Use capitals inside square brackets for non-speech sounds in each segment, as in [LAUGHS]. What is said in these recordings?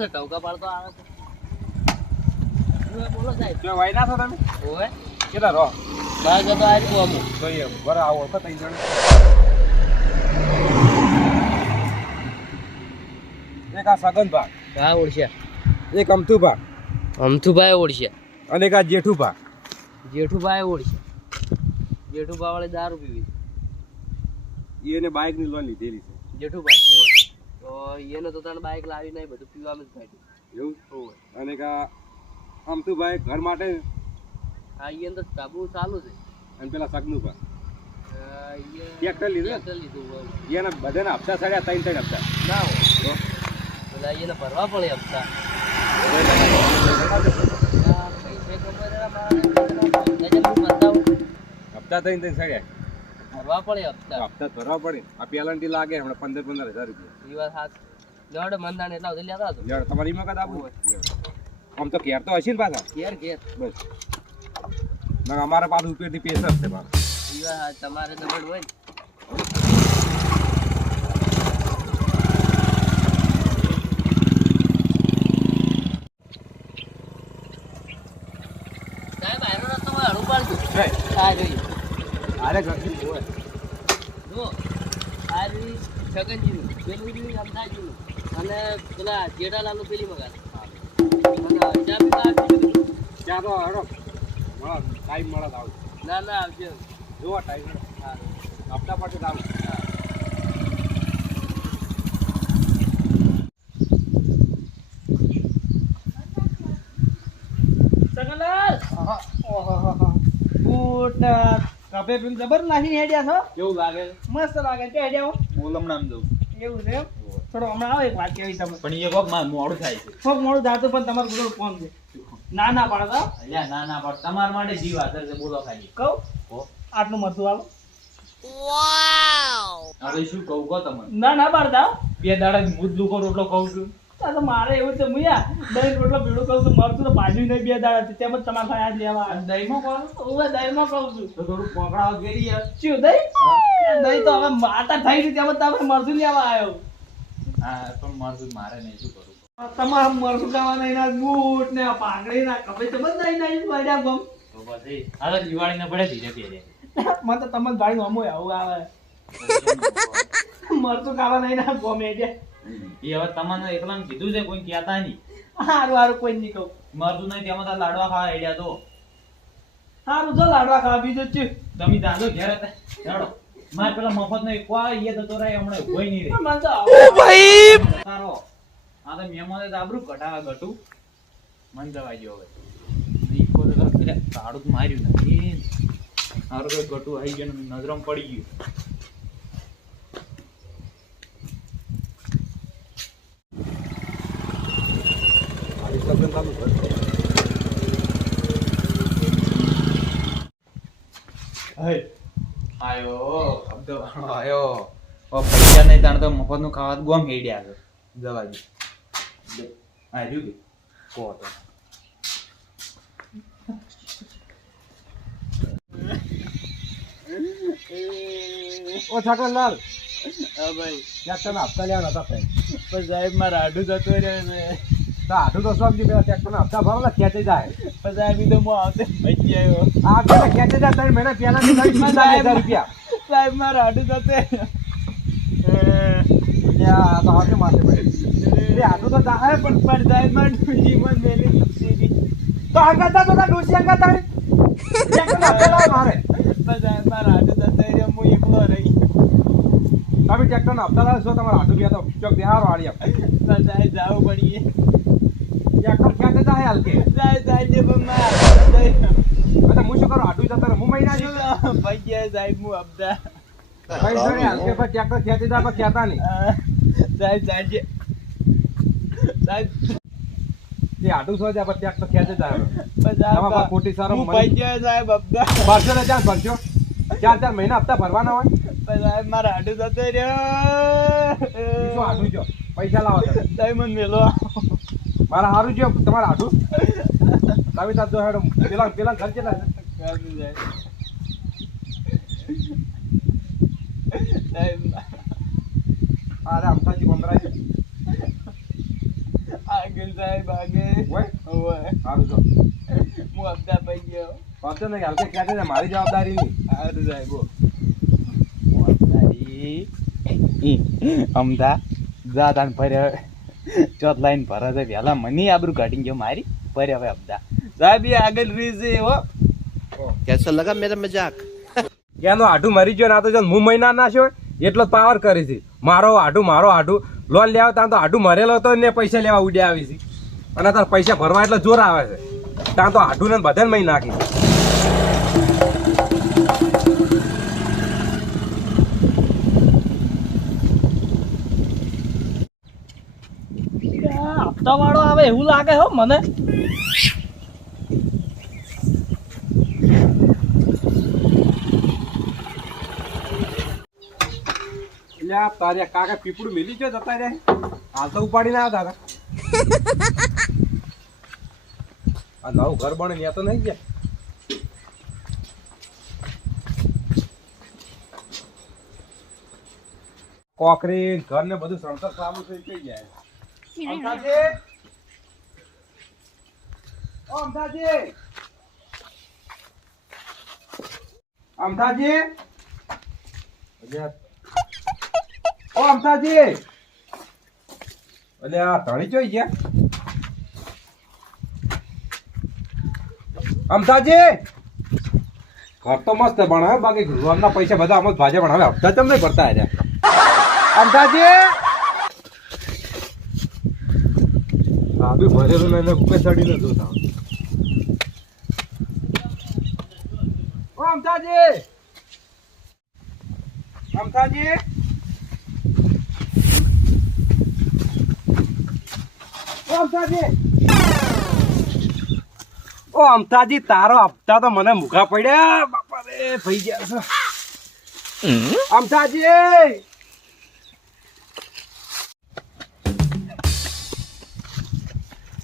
છે ટવકા પાડતો આવે છે. બોલો સાહેબ? જો વાય ના છો તમે. ઓવે. કેટલા રહો? બહાર જતો આ રહ્યું અમુક. તો એ આવો ઓળખો ત્રણ જણ. એક આ સગન ભાગ હા ઓળશ્યા એક અમથુ ભાગ અમથુભાઈ ઓળશ્યા અને એક આ જેઠુ ભાગ. જેઠુભાઈ ઓળશ્યા જેઠુભા વાળે દારૂ પીવી એને બાઇકની લોન લીધેલી છે. જેઠુભાઈ. તો એને તો તને બાઇક લાવી બધું પીવામાં જ કાઢ્યું એવું ઓવે અને કા આમ તો ભાઈ ઘર માટે? હા એને તો તાબુ ચાલુ છે. અને પેલા સગનું પણ ટ્રેક્ટર લીધું? લીધું. એના બધાના હપ્તા સાડ્યા ત્રણ ત્રણ હપ્તા. ના હોય. પેલા એને ભરવા પડે હપ્તા. હપ્તા ત્રણ ત્રણ સાડ્યા. ભરવા પડે હપ્તા. હપ્તા ભરવા પડે. આ પેલન્ટી લાગે હમણાં પંદર પંદર હજાર રૂપિયા. એ વાત હાથ લડ મંદાણ એટલા સુધી લેતા હતો લેવડો તમારી મગજ આપવું આમ તો ઘેર તો હશે ને પાછા? ઘેર ઘેર. બસ. ના અમારા પાસે ઉપરથી પેસર છે પાછું એ વાત હાથ તમારે દબડ હોય ને. સાહેબ આયરો રસ્તો માં હળું પાડજો આ જોઈએ. અરે ઘરથી જોવે જો આ છગનજીનું પેલું અમદાજીનું અને પેલા જેઠાલાલનું પેલી મગા ત્યાં તો હેડો. મળો ટાઈમ મળે આવું ના ના આવજે. જોવા ટાઈમ હા. હપ્તા પછી આવું. સગનલાલ પેલું જબર નાખીને હેડ્યા છો? કેવું લાગે? મસ્ત લાગે. છે હેડ્યા હો. બોલમણામ જવું એવું છે થોડો હમણાં આવે એક વાત કહેવી તમે પણ એ કોક મોડું થાય છે. કોક મોડું જાતું પણ તમારું બધું ફોન છે. ના ના પાડો તો અલ્યા ના ના પણ તમારા માટે જીવ આદર છે બોલો ખાલી. કહું. આટલું મરતું આલો. હવે શું કહું કહો તમને. ના ના પાડતા બે દાડા મુદલું કો રોટલો કહું છું. તો મારે એવું છે મુયા દહીં રોટલો ભેળું કહું છું મરતું તો બાજુ નહીં બે દાડા તેમ જ તમારે ભાઈ આજ લેવા દહીંમાં કહો ઓવે દહીંમાં કહું છું. તો થોડું પોકળાવ કરી શું દહીં? દહીં તો હવે માતા થઈ તેમ જ તમે મરતું લેવા આવ્યો? હા પણ મારું મારે નહીં શું કરું? તમારા મરસું ખાવાના એના બૂટ ને પાઘડી ના કપડે તો બધા પડ્યા તો પછી હવે દિવાળી ને પડે ધીરે ધીરે. મને તો તમે ગાડી અમો આવું આવે. મરસું ખાવાના એના ગમે છે એ હવે તમને એકલા કીધું છે કોઈ કહેતા નહીં. હારું હારું કોઈ નહીં કહું. મરતું નહીં તેમાં તાર લાડવા ખાવા આઈડિયા તો. હારું જો લાડવા ખાવા બીજું ચી તમે દાદો ઘેર હતા. ચાલો માર પેલા મફત નો એક વાર એ તો રહે હમણે કોઈ નહીં રે. મને તો આવું. તારો આ તો મહેમાને તો આબરૂ કઢાવા ગટું. મન જવાઈ ગયો હવે. ઈકો તો તાળું માર્યું નથી. હારું કોઈ ઘટું આવી ગયું નજરમ પડી ગયું. લગ્ન ચાલુ આયો. પૈસા નહીં તાણ તો મફતનું ખાવા ગોમ હેડ્યા છે. જવા દે. કે કો? તો ઓ ભાઈ. ત્યાં તમે હપ્તા લેવાના હતા સાહેબ પણ સાહેબ મારા આડું જતો રહ્યો છે. તો આઠું તો સમજી પેલા ટ્રેક્ટરના હપ્તા ભરો ખેંચી જાય. પણ સાહેબ ઈ તો હું આવતે બચી આવ્યો. આ પેલા ખેંચી જાય ત્રણ મહિના પહેલા ની માં ચાલીસ હજાર રૂપિયા. સાહેબ મારા આ ભાઈ સાહેબ હપ્તા સાહેબ એકલો રહી તમે ટ્રેક્ટરના હપ્તા લાવો છો તમારા આઠું ગયા તો ચોક બિહારો આડી આપ. પણ સાહેબ જાવું પડીએ. ટ્રેક્ટર ખેંચે જાય હાલ કે? સાહેબ સાહેબ જે આડું જતો રહ્યો. એટલે હું શું કરું? આઠું જતા હું મહિના જેવું શું? ભાગ્યા સાહેબ હું અબદા કઈ જોડે હાલ કે? ભાઈ ટ્રેક્ટર ખેંચી જાય પણ ખેંચતા નહીં. સાહેબ સાહેબ જે સાહેબ જાય. ખેંચી જાય ખોટી સારો અબદા ભરશો ને ચાર ભરશો. ચાર ચાર મહિના હપ્તા ભરવાના હોય. સાહેબ મારા આડું જતો રહ્યો. આઠું જો પૈસા લાવો. સાહેબ મને મેલો. મારા હારું જો તમારા હાડું તમે તાર જો હેડો પેલા પેલા ઘર કેટલા છે. અરે અમતાજી છે આગળ સાહેબ આગળ હોય? ઓય સારું જો. હું હપ્તા પઈ ગયો. ને નહીં હલકે ક્યાં છે મારી જવાબદારી ની હારું સાહેબ હો. અમદા જા તાન ફરે ચોથ લાઈન ભરા છે. પહેલા મને આબરું કાઢી ગયો મારી. પર હવે અબદા સાહેબ એ આગળ રીઝે હો. કેસો લગા મેરા મજાક. એનો આઢું મરી ગયો ના તો જો હું મહિના ના છો એટલો જ પાવર કરી છે. મારો આઢું મારો આઢું. લોન લેવા ત્યાં તો આઢું મરેલો હતો ને પૈસા લેવા ઉડ્યા આવી છે. અને તાર પૈસા ભરવા એટલે જોર આવે છે. ત્યાં તો આઢું ને બધાને મહી નાખી. હપ્તા એવું લાગે હો મને. એટલે આ તારે કાકા પીપળું મિલી ગયો જતા રે હાલ તો ઉપાડી ના આવતા [LAUGHS] આ નવું ઘર બને ત્યાં તો નહીં ગયા. કોકરી ઘર ને બધું સણતર સારું થઈ કઈ જાય અમથાજી અમથાજી અલ્યા ઓ અમથાજી અલે, આ ધણી જોઈ ગયા. અમથાજી ઘર તો મસ્ત ભણાવે બાકી લોનના પૈસા બધા આમ જ ભાજે, પણ હવે હપ્તા તમને ભરતા આજે અમથાજી બી ભરેલું એને કુકે ચડી નતું ઓ અમથાજી તારો હપ્તા તો મને મુખા પડ્યા. બાપા રે થઈ ગયા છે. અમતાજી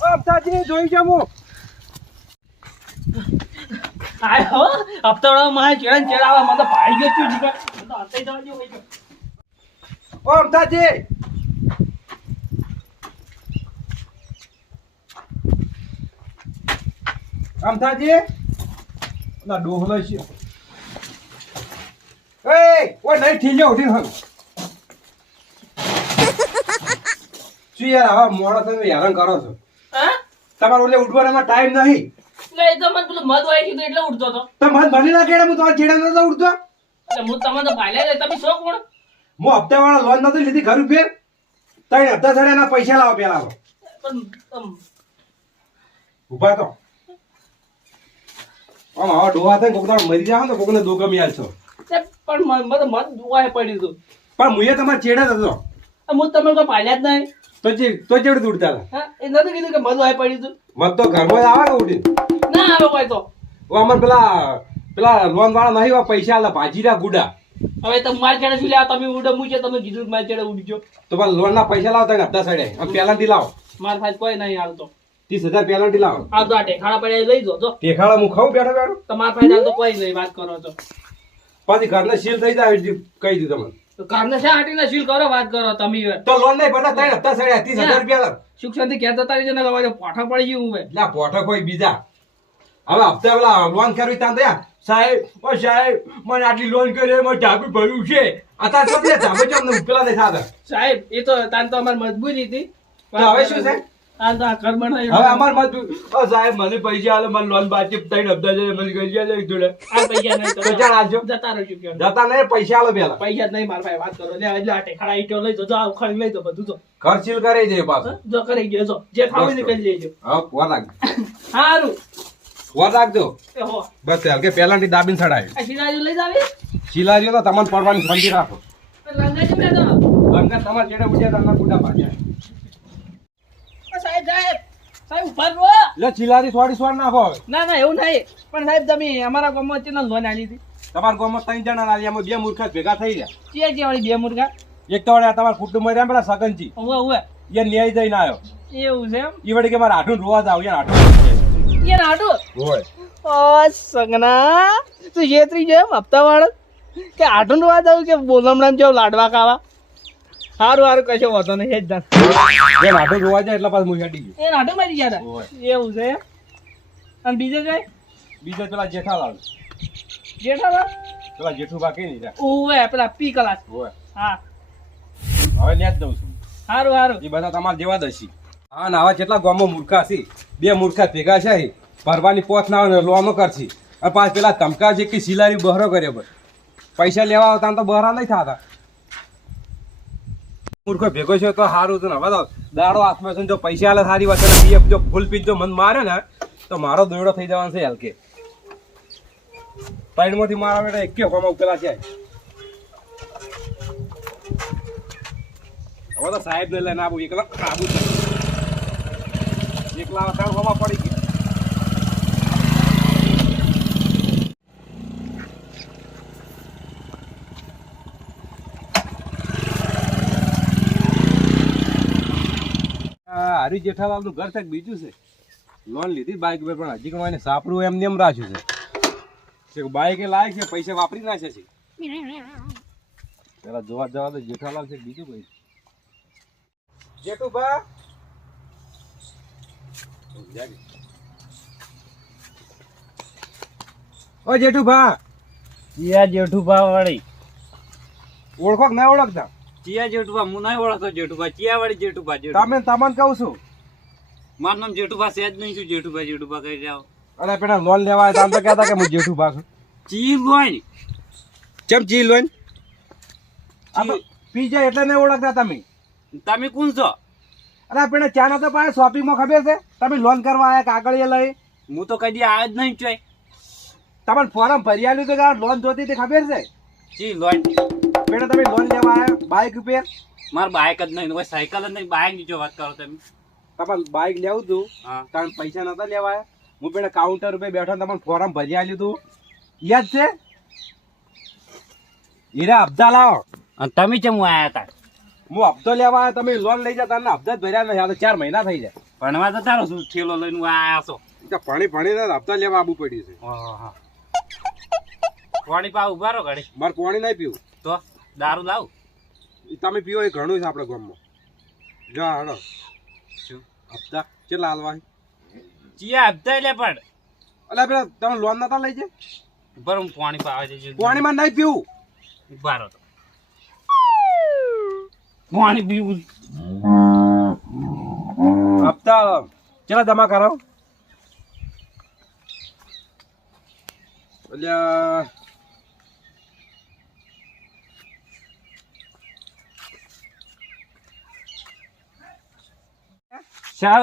ઓ અમથાજી જોઈ હું. આયો હપ્તા વાળો મારે ચેડા ચેડા આવે મને ભાઈ ગયો છું જીગર. મને તો હંતાઈ જવા થઈ ઓ ના ડોહલો છે. એ ઓય નહીં ઠીલ્યો ઉઠીને હલ શું યાર આવા મોડા તમે હેરાન કરો છો? હા? તમારે ઓલે ઉઠવાનામાં ટાઈમ નહીં. એટલે એ તો મને પેલું મધ વાઈ ગયું એટલે ઉઠતો હતો તમે મને ભણી ના કેડે હું તમારા ચેડા નતો એટલે હું તમને તો તમે શોખ કોણ? હું હપ્તા વાળા લોન નથી લીધી ઘર ઉપર. તઈ હપ્તા ચડે એના પૈસા લાવો પેલા આવો. ઊભા તો. આમ આવા ડોહા થાય કોક મરી જાવ ને કોકને દો ગમી આલશો પણ મને મન દુવાએ પડ્યું હતું. પણ મુએ તમારા ચેડે જ હતો. હું તમને કોઈ પાલ્યા જ નહીં. તો જે તો ચેડ ઉડતા હતા. હા એ નતું કીધું કે મધ વાય પડ્યું હતું. મત તો ઘરમાં આવે કે ઉડી ના આવે કોઈ તો. અમાર પેલા પેલા લોન વાળા નહીં પૈસા આલા ભાજીરા ગુડા. હવે તમે મારી ચેડે શું લેવા? તમે ઉડે મૂકે તમે કીધું કે મારી ઉડજો. તો પેલા લોન ના પૈસા લાવો તને હપ્તા સડે આમ પેલાથી લાવો. માર પાસે કોઈ નહીં હાલતો. ત્રીસ હજાર પેલાથી લાવો. આ તો આ ટેખાડા પડ્યા લઈ જો તો ટેખાળા હું ખાઉં બેઠો બેઠો? તમારા પાસે તો કોઈ નહીં વાત કરો તો પછી ઘરને સીલ થઈ જાય કહી દીધું તમને. કામને શા હાટીને શીલ કરો વાત કરો તમે તો લોન નહીં ભરતા ત્રણ હપ્તા સડ્યા ત્રીસ હજાર રૂપિયા સુખ શાંતિ કહેતા તારી જને પોઠા પડી ગયું એટલે પોઠો કોઈ બીજા. હવે હપ્તે પેલા લોન કરવી ત્યાં તો સાહેબ ઓ સાહેબ મને આટલી લોન કરી મને ઢાબુ ભર્યું છે. અત્યારે તો પેલા ઢાબે ચમ ને ઉકેલા દે સાહેબ સાહેબ એ તો તાન તો અમાર મજબૂરી હતી. હવે શું છે? આ તો આ ઘર બનાવ્યું. હવે અમાર મત ઓ સાહેબ મને પૈસા આલે મને લોન બાકી હપ્તા મને ગયા છે જોડે. આ પૈસા નહીં તો ચાલ આલજો. જતા રહેજો. જતા નહીં પૈસા આલો પેલા. પૈસા જ નહીં મારા ભાઈ વાત કરો. લે એટલે આ ટેખાડા ઈટો લઈ જો જો આ ઉખાડી લઈ જો બધું ઘર સીલ કરી જાય પાછું. જો કરી ગયો જો. જે ખાવી નીકળી લેજો હા સારું વર રાખજો. એ બસ ચાલ કે પેલાની દાબીને શિરાજુ લઈ જાવી શિલારીઓ તો તમને પડવાની શાંતિ રાખો. તમારે જેડે ઉડ્યા તમને ગુડા ભાજ્યા સાહેબ સાહેબ. સાહેબ ઊભા રહો. ચિલારી સોડી સોડ નાખો ના ના એવું નહીં. પણ સાહેબ તમે અમારા ગામમાં ચેનલ લોન આલી હતી? તમારા ગામમાં ત્રણ જણા ના એમાં બે મૂર્ખા ભેગા થઈ ગયા ચિયા વાળી બે મુર્ગા એક તો વળી તમારા કુટુંબ રહ્યા પેલા સગનજી. ઉવે ઉવે એ ન્યાય જઈને આવ્યો. એવું છે એમ? એ વળી કે મારે આઠું રોવા જ આવ્યા આઠું યાર આટો હોય. ઓ સંગના. તું છેતરી જેમ હપ્તા વાળો કે આઠુંનું વાત આવ્યું કે બોલમણામ જેવું લાડવા ખાવા? સારું સારું કશો વાંધો નહીં જ જાન એ નાટો જોવા જાય એટલે પાછું હું હટી ગયો એ નાટો મારી ગયા. હતા? એવું છે અને બીજે કઈ બીજો પેલા જેઠાલાલ. જેઠાલાલ? પેલા જેઠુભા કઈ નહીં ઓવે પેલા પી કલાસ ઓવે હા. હવે ન્યા જ દઉં છું. સારું સારું એ બધા તમારા જેવા હશે. હા નાવા કેટલા ગામમાં મૂર્ખા છે. બે મૂર્ખા ભેગા છે ભરવાની પોથ ના આવે લોનો કરશે અને પાછ પેલા ધમકા છે કે સિલારી બહરો કર્યો બસ. પૈસા લેવા આવતા તો બહરા નહીં થતા. મૂર્ખો ભેગો છે તો સારું છે ને. હવે તો દાડો હાથમાં છે જો પૈસા આલે સારી વાત પીએફ જો ફૂલ પીસ જો મન મારે ને, તો મારો દોયડો થઈ જવાનો છે હલકે. ત્રણમાંથી મારા બેટા એક હોમાં ઉકેલા છે. હવે તો સાહેબ ને લઈને આવું, એકલા જ નહીં. એકલા વખાણ પડી ગયા હરી જેઠાલાલનું ઘર છે બીજું છે. લોન લીધી બાઇક પર પણ હજી એને સાપડું એમ રાખ્યું છે. બાઈક એ લાયક છે, પૈસા વાપરી નાખે છે. પેલા જોવા જવા તો જેઠાલાલ છે બીજું કઈ. જેઠુભા ઓ જેઠુભા. ચિયા જેઠુભા વાળી. ઓળખો કે ના ઓળખતા? ચિયા જેઠુભા હું નહીં ઓળખતો જેઠુભા ચિયા વાળી જેઠુભા જેઠુભા. તમે તમને કહું છું. મારું નામ જેઠુભા છે જ નહીં શું જેઠુભા જેઠુભા કહી જાઓ અરે પેલા લોન લેવા આવ્યા તમે તો કહેતા કે હું જેઠુભા છું. ચી લોન? કેમ ચી લોન? પી જાય એટલે નહીં ઓળખતા તમે. તમે કોણ છો? અરે ચા ના તો પાસે શોપિંગમાં ખબર છે? તમે લોન કરવા આવ્યા કાગળિયા લઈ. હું તો કદી આવ્યો જ નહીં ચોય તમને ફોરમ ભરી આલ્યું તો લોન જોતી તે ખબર છે? જી લોન પેલા તમે લોન લેવા આવ્યા બાઇક ઉપર? મારે બાઇક જ નહીં કોઈ સાયકલ જ નહીં બાઇકની જો વાત કરો તમે. તમારે બાઇક લેવું હતું? કારણ પૈસા નતા લેવા હું પેલા કાઉન્ટર ઉપર બેઠો તમારે ફોરમ ભરી આવ્યું હતું. યાદ છે? હીરા હપ્તા લાવો અને તમે કેમ આયા હતા? હું હપ્તો લેવા આવ્યો તમે લોન લઈ જતા હપ્તા જ ભર્યા નથી આ તો ચાર મહિના થઈ જાય. ભણવા તો તારો શું? ઠેલો લઈને આયા છો. તો ભણી ભણીને હપ્તા લેવા આવવું પડ્યું છે. પાણી પા ઊભા રહો ઘડી મારે પાણી નહીં પીવું. તો? દારૂ લાવ. તમે પીવો એ ઘણું છે આપણે ગામમાં. જો હાડો શું? હપ્તા કેટલા હાલવા ચિયા હપ્તા લે પણ. અલા પેલા તમે લોન નતા લઈ જાય બરાબર હું પાણી પાવા જઈશ પાણીમાં નહીં પીવું. ઊભા રહો તો. પાણી પીવું હપ્તા કેટલા જમા કરાવો અલ્યા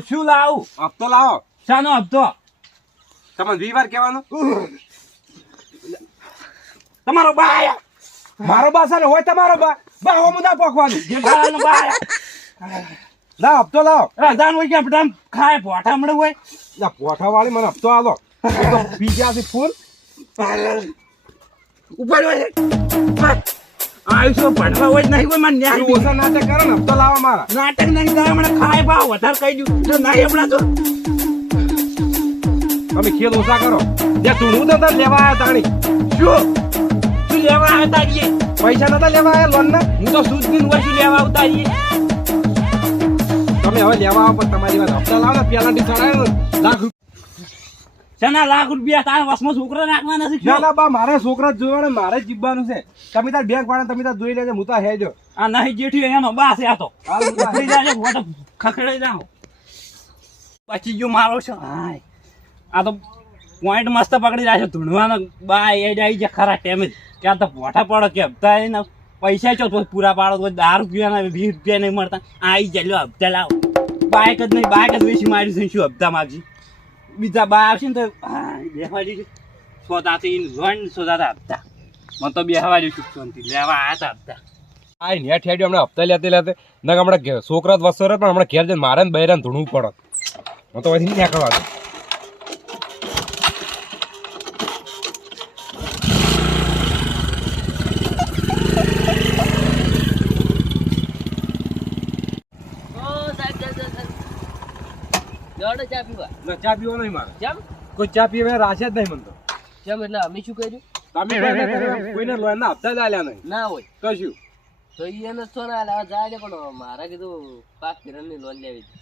શું લાવું હપ્તો લાવો શાનો હપ્તો તમે વી વાર કહેવાનું તમારો બા આયા મારો બા છે હોય તમારો બા બા હું ના પોખવાનું જેઠાલાલનો બા ના હપ્તો લાવો રાધાન હોય કે આપણે ખાય પોઠા મળે હોય ના પોઠા વાળી મને હપ્તો આલો તો છે ફૂલ ઉપર હોય આયુષ્ય ભણવા હોય નહીં હોય મને ન્યાય ઓછા નાટક કરો ને હપ્તો લાવો મારા નાટક નહીં થાય મને ખાય ભાવ વધારે કહી દઉં જો નહીં હમણાં તો તમે ખેલ ઓછા કરો જે તું નતા લેવા આવ્યા તાણી શું શું લેવા આવતા રહીએ પૈસા નતા લેવા આવ્યા લોન ના? હું તો સૂઝ બી હોય લેવા આવતા તમે હવે લેવા આવો પણ તમારી વાત હપ્તા લાવો ને ચડાયો ને. લાખ લાખ રૂપિયા? તારા વસમાં છોકરા નાખવાના છે ના ના બા મારે છોકરા જોયો ને મારે જીવવાનું છે. તમે તાર બેંક વાળા તમે તાર જોઈ લેજો હું તો હેજો આ નહીં જેઠી એનો બાસ આ તો. ફોટો ખખડાઈ જાઓ પછી જો મારો છે. હાય. આ તો પોઈન્ટ મસ્ત પકડી રહ્યા છે ધૂણવાનો બા એ આવી ખરા ટાઈમે આ તો પોઠા પડો કે હપ્તા એને પૈસા ચો પૂરા પાડો તો દસ રૂપિયાના વીસ રૂપિયા નહીં મળતા. આવી જાય હપ્તા લાવ. બાઇક જ નહીં બાઇક જ વેચી મારી શું હપ્તા માગજી? બીજા બા આવશે ને તો બેસવા જઈશું સોદાથી લોન સોદાતા હપ્તા. મને તો બેસવા જઈશું સોનથી લેવા આવ્યા હતા હપ્તા. આ નેટ હેડ્યો હમણાં હપ્તા લેતે લેતે. ના હમણાં છોકરા જ વસો રહે પણ હમણાં ઘેર જઈને મારે ને બૈરાને ધૂણવું પડે. હું તો અહીંથી નીકળવા ઓ સાહેબ જય જય સાહેબ જોડે ચા પીવા ના ચા પીવો નહીં મારે. કેમ? કોઈ ચા પીવે રાશે જ નહીં મને તો. કેમ એટલે અમે શું કર્યું? તમે કોઈને- કોઈને લોનના હપ્તા જ આલ્યા નહીં. ના હોય. કશું. તો એને છો ને હાલે, જાય ને પણ મારે કીધું પાક કિરણની લોન લેવી છે.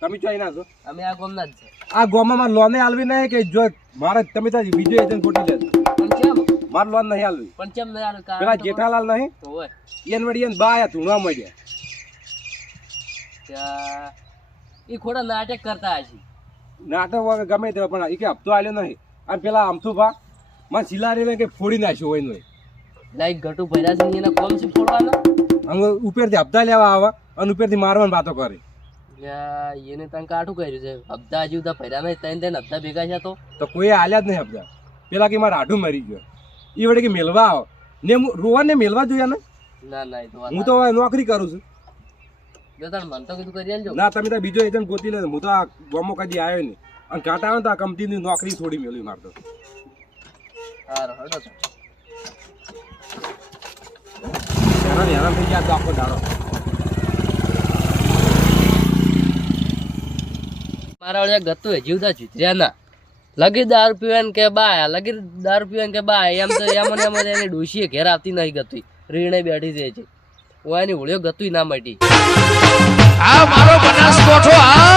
તમે ચોઈ ના છો. અમે આ ગામના જ છે. આ ગોમાં મારે લોને આલવી નહીં કે જો મારે તમે ત્યાં બીજો એજન્ટ ખોટી લેજો. મારે લોન નહીં આલવી. પણ કેમ નહીં? કારણ પેલા તો- જેઠાલાલ નહીં? હોય. એને વળી એને બા આયા ધૂણવા મળ્યા ઈ ખોટા નાટક કરતા હશે. નાટક તો ગમે તે પણ એ કે હપ્તો આવ્યો નહીં. અને પેલા અમથું ભા મને સિલારી લઈને કે ફોડી નાખ્યો હોય નહીં લાઈક ઘટુ ભર્યા છે એને કોમ છે ફોડવાના? અમે ઉપરથી હપ્તા લેવા આવે અને ઉપરથી મારવાની વાતો કરે. એને તને કાઠું કર્યું છે. હપ્તા હજી બધા ભર્યા નહીં તને તેને હપ્તા ભેગા છે તો? તો કોઈ આલ્યા જ નહીં હપ્તા. પેલા કે મારા આઢું મરી ગયો. એ વડે કે મેલવા આવો. ને રોવા રોવાને મેલવા જોઈએ ને? ના ના એ તો હું તો નોકરી કરું છું. જો તાર મન તો કીધું કરી આલજો. ના તમે તો બીજો એજન્ટ ગોતી લે હું તો આ ગામમાં કદી આવ્યો નહીં. અને કાંટા આવે તો આ કંપનીની નોકરી થોડી મેળવી મારતો સારું હડો તો. હેરાન હેરાન થઈ ગયા તો આખો દાડો. મારા વડે ગતું જીવતા જીત્યા ના લગી દારૂ પીવાન કે બાય લગી દારૂ પીવાન કે બાય એમ તો એમ ને એમ એની ડોશીએ ઘેર આવતી નહીં ગતી. રીણે બેઠી જાય છે એની હોળીઓ ગતું ના મટી. આ મારો બનાસકોઠો આ